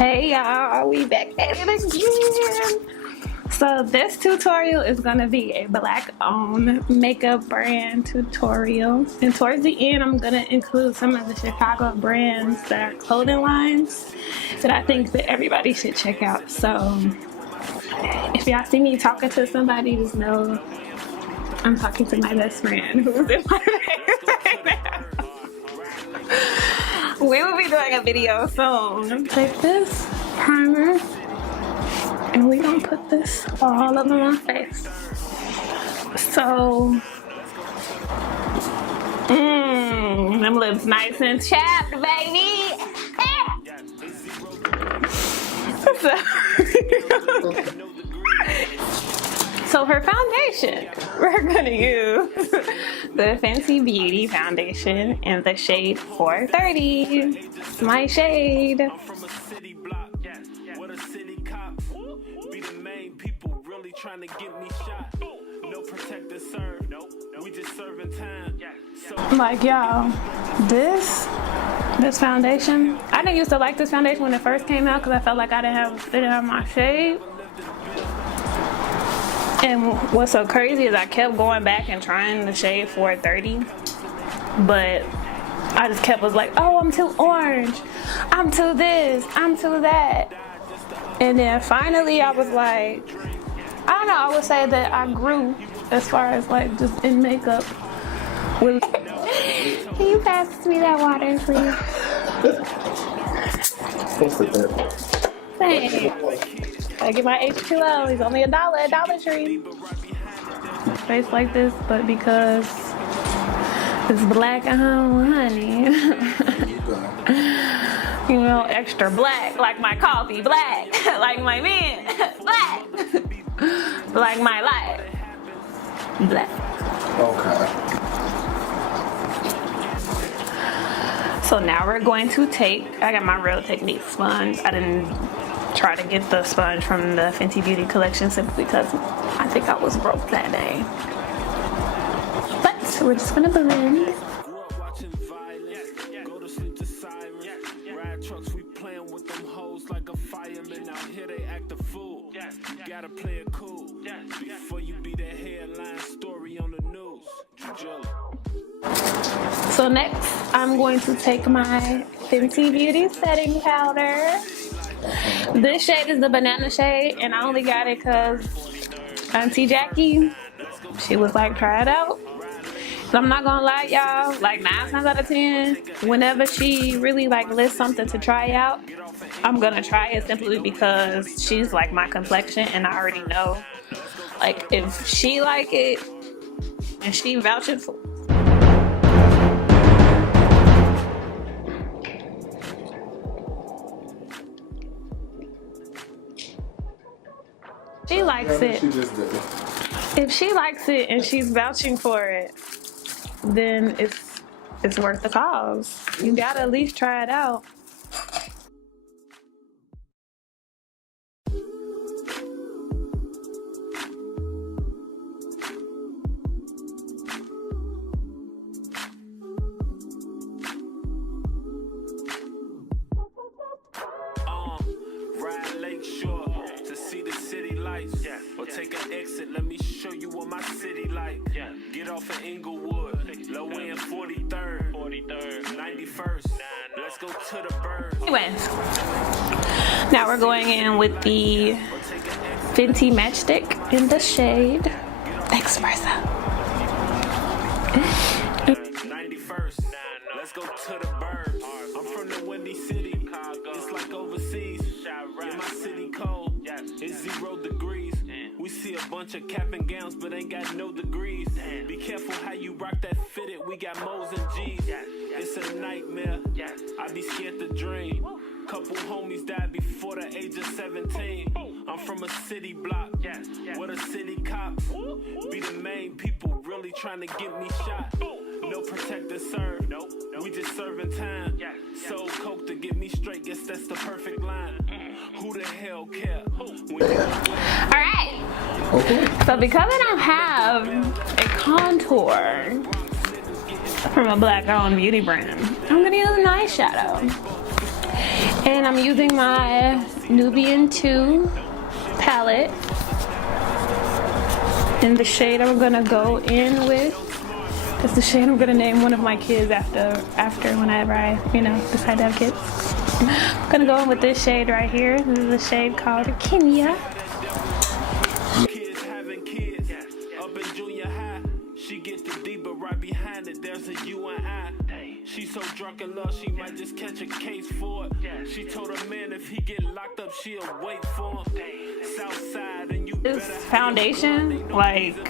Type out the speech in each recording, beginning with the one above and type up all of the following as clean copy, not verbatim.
Hey y'all, we back at it again. So this tutorial is gonna be a black owned makeup brand tutorial, and towards the end I'm gonna include some of the Chicago brands that are clothing lines that I think that everybody should check out. So if y'all see me talking to somebody, just know I'm talking to my best friend who's in my face right now. We will be doing a video soon. Take this primer and we gonna put this all over my face. So, them lips nice and chapped, baby. So for foundation, we're gonna use the Fenty Beauty foundation in the shade 430. It's my shade. Like y'all, this foundation, I didn't used to like this foundation when it first came out because I felt like I didn't have my shade. And what's so crazy is I kept going back and trying the shade 430, but I just was like, oh, I'm too orange, I'm too this, I'm too that. And then finally I was like, I don't know, I would say that I grew as far as like just in makeup. Can you pass me that water, please? Thanks. I get my H2O. He's only $1 at Dollar Tree. Face like this, but because it's black, honey. You know, extra black, like my coffee, black, like my men, black, like my life, black. Okay. So now we're going to take, I got my Real Technique sponge. I didn't try to get the sponge from the Fenty Beauty collection simply because I think I was broke that day. But we're just gonna blend. So next, I'm going to take my Fenty Beauty setting powder. This shade is the banana shade, and I only got it because Auntie Jackie, she was like, try it out. So I'm not gonna lie, y'all, like 9 times out of 10, whenever she really like lists something to try out, I'm gonna try it simply because she's like my complexion, and I already know, like, if she like it and she vouching for. She likes it. If she likes it and she's vouching for it, then it's worth the cause. You gotta at least try it out. Or take an exit, let me show you what my city like. Get off at Inglewood, low end 43rd, 91st. Let's go to the bird. Anyways, now we're going in with the Fenty Matchstick in the shade Espresso. 91st. Let's go to the bird. I'm from the Windy City. It's like overseas. Yeah, my city cold. It's 0 degrees. We see a bunch of cap and gowns, but ain't got no degrees. Be careful how you rock that fitted. We got Mo's and G's. It's a nightmare. I be scared to dream. Couple homies died before the age of 17. I'm from a city block where the city cops be the main people really trying to get me shot. No protector served. We just serving time. So coke to get me straight. Guess that's the perfect line. Who the hell care? Alright. Okay. So because I don't have a contour from a black owned beauty brand, I'm gonna use an eyeshadow. And I'm using my Nubian II Palette. And the shade I'm gonna go in with is the shade I'm gonna name one of my kids after whenever I, decide to have kids. I'm gonna go in with this shade right here. This is a shade called Kenya. Kids having kids up in junior high. She gets the D, but right behind it there's a U and I. She's so drunk in love, she might just catch a case for it. She told her man if he get locked up, she'll wait for him. Southside and you This foundation, like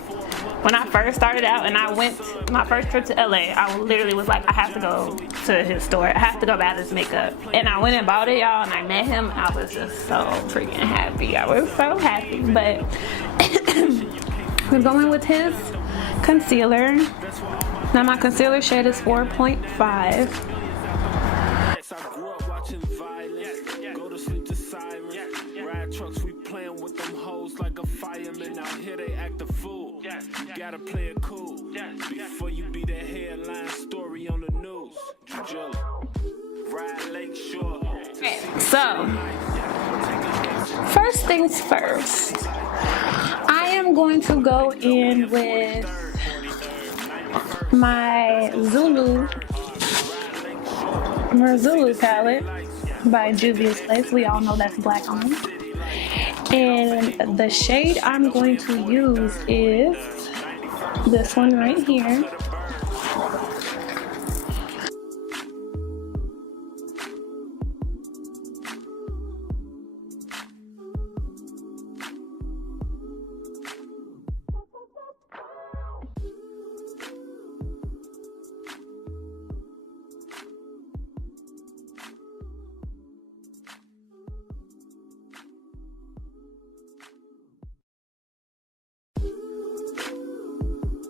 when I first started out and I went my first trip to LA, I literally was like, I have to go to his store. I have to go buy this makeup. And I went and bought it, y'all, and I met him. I was just so freaking happy. I was so happy. But we're going with his concealer. Now my concealer shade is 4.5. I grew up watching violence, go to sleep to sirens, ride trucks, we playing with them hoes like a fireman. Out here they act a fool, you gotta play it cool, before you be the headline story on the news. Juvia, ride Lake Shore. So, first things first, I am going to go in with my Zulu palette by Juvia's Place. We all know that's black on. And the shade I'm going to use is this one right here.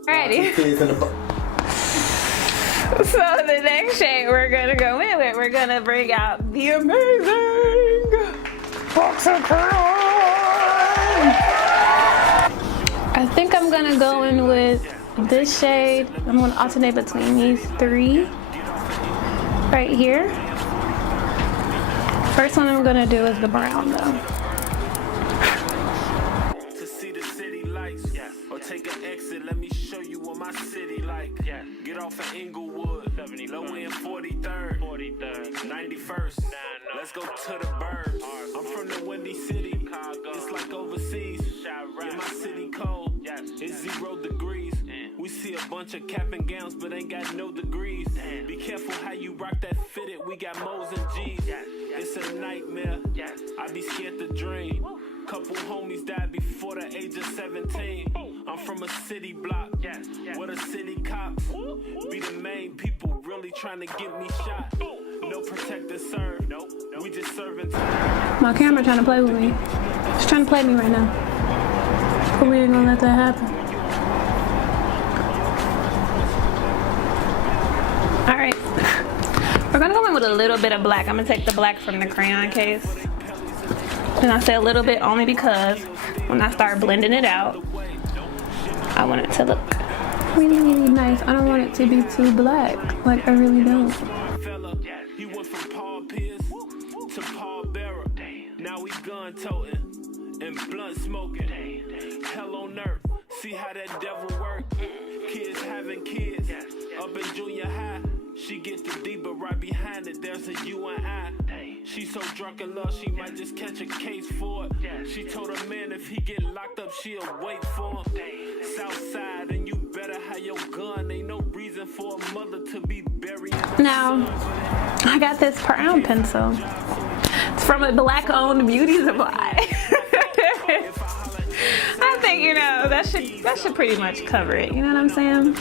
Alrighty. So the next shade we're gonna go in with, we're gonna bring out the amazing box of crayons. I think I'm gonna go in with this shade. I'm gonna alternate between these three right here. First one I'm gonna do is the brown though. Take an exit, let me show you what my city like. Get off at Inglewood, Longwear and 43rd, 91st. Let's go to the burbs. I'm from the Windy City. It's like overseas. Yeah, my city cold. It's 0 degrees. We see a bunch of cap and gowns, but ain't got no degrees. Be careful how you rock that fitted. We got Mo's and G's. It's a nightmare. I be scared to dream. Couple homies died before the age of 17. I'm from a city block where the city cops be the main people really trying to get me shot. No protector served. We just serving time. My camera trying to play with me. She's trying to play me right now. But we ain't gonna let that happen. Alright. We're gonna go in with a little bit of black. I'm gonna take the black from the Crayon Case. And I say a little bit only because when I start blending it out, I want it to look really, really nice. I don't want it to be too black. Like, I really don't. He went from Paul Pierce to Paul Bearer. Now we gun toting and blunt smoking. Hell on earth. See how that devil work? Kids having kids up in junior high. She gets the D, but right behind it there's a U and I. She's so drunk in love, she might just catch a case for it. She told her man if he get locked up, she'll wait for him. Southside, and you better have your gun. Ain't no reason for a mother to be buried. Now, I got this brown pencil. It's from a black-owned beauty supply. I think, that should pretty much cover it. You know what I'm saying?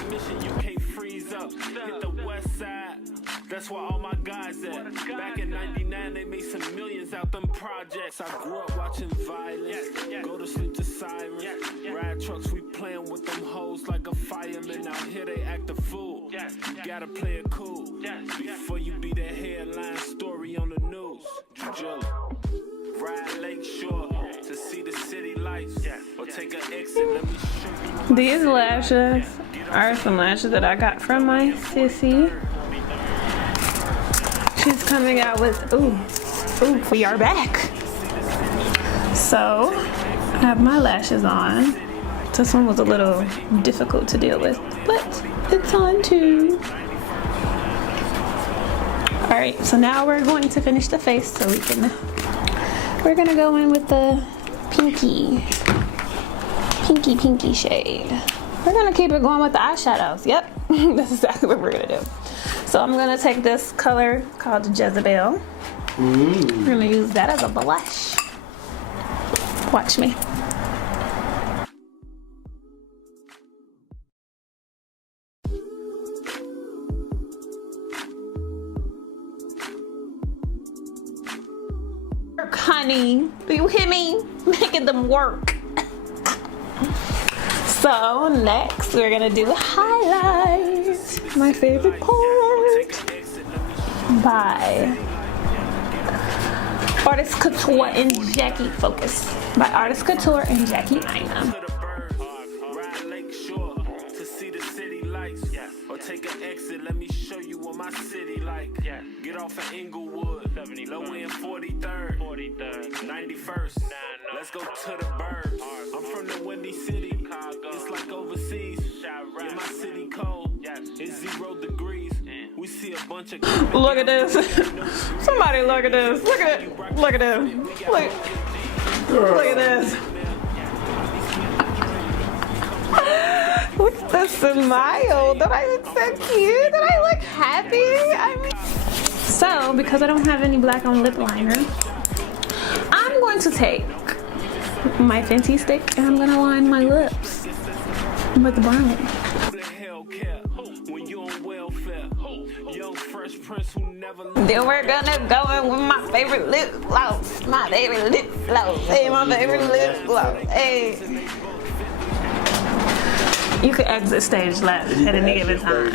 That's where all my guys at. Back in 99, they made some millions out them projects. I grew up watching violence, go to sleep to sirens, ride trucks, we playing with them hoes like a fireman. Out here they act a fool, you gotta play it cool, before you be the headline story on the news. Juvia, ride Lake Shore to see the city lights, or take an exit, let me show you. These lashes are some lashes that I got from my sissy. She's coming out with, Ooh, we are back. So, I have my lashes on. This one was a little difficult to deal with, but it's on too. Alright, so now we're going to finish the face so we're gonna go in with the pinky shade. We're gonna keep it going with the eyeshadows. Yep, that's exactly what we're gonna do. So I'm gonna take this color called Jezebel. We're gonna use that as a blush. Watch me. Honey, do you hear me? Making them work. So next we're gonna do highlights. My favorite part by Artist Couture and Jackie Focus. By Artist Couture and Jackie Ina. Take an exit, let me show you what my city like. Get off at Inglewood, Longwear and 43rd, 91st. Let's go to the burbs. I'm from the Windy City, it's like overseas. Yeah, my city cold, it's 0 degrees. We see a bunch of. Look at this. Somebody look at this. Look at it. Look at this. Look at this. Look at the smile. Don't I look so cute? Don't I look happy? So, because I don't have any black on lip liner, I'm going to take my Fenty stick and I'm going to line my lips with the brown. Then we're gonna go in with my favorite lip gloss. My favorite lip gloss. Hey, my favorite lip gloss. Hey. You could exit stage left at any given time.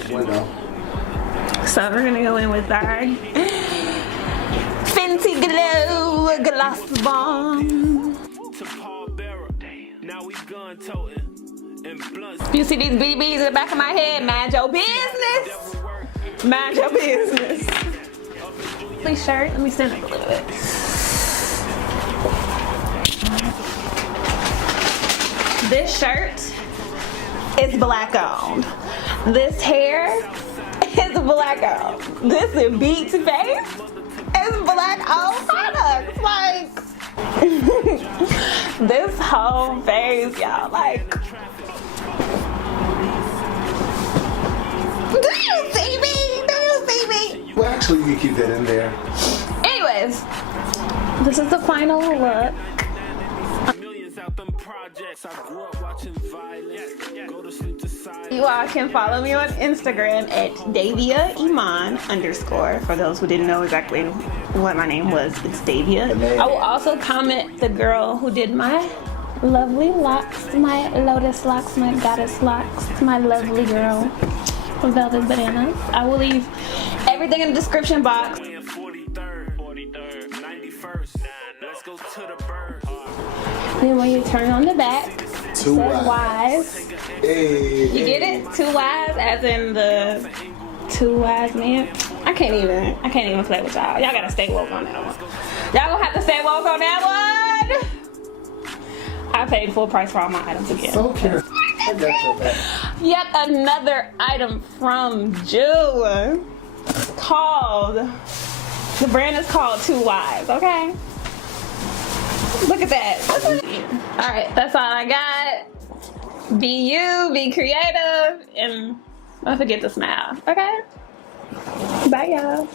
So we're gonna go in with our Fenty Glow Gloss Bomb. You see these BBs in the back of my head? Mind your business. Mind your business. Please shirt. Let me stand up a little bit. This shirt is black owned. This hair is black owned. This Beats face is black owned products. Like this whole face, y'all. Like, do you see me? Do you see me? Well, actually, you can keep that in there. Anyways, this is the final look. You all can follow me on Instagram at Davia Iman _ for those who didn't know exactly what my name was. It's Davia. I will also comment the girl who did my lovely locks, my lotus locks, my goddess locks, my lovely girl from Velvet Bananas. I will leave everything in the description box. Then when you turn on the back, it says wise. Hey, you get it? 2 wise, as in the 2 wise men. I can't even play with y'all. Y'all gotta stay woke on that one. Y'all gonna have to stay woke on that one. I paid full price for all my items again. Okay. I got your back. Yet another item from Jewel. The brand is called 2 Wise, okay? Look at that. Alright, that's all I got. Be you, be creative, and don't forget to smile, okay? Bye, y'all.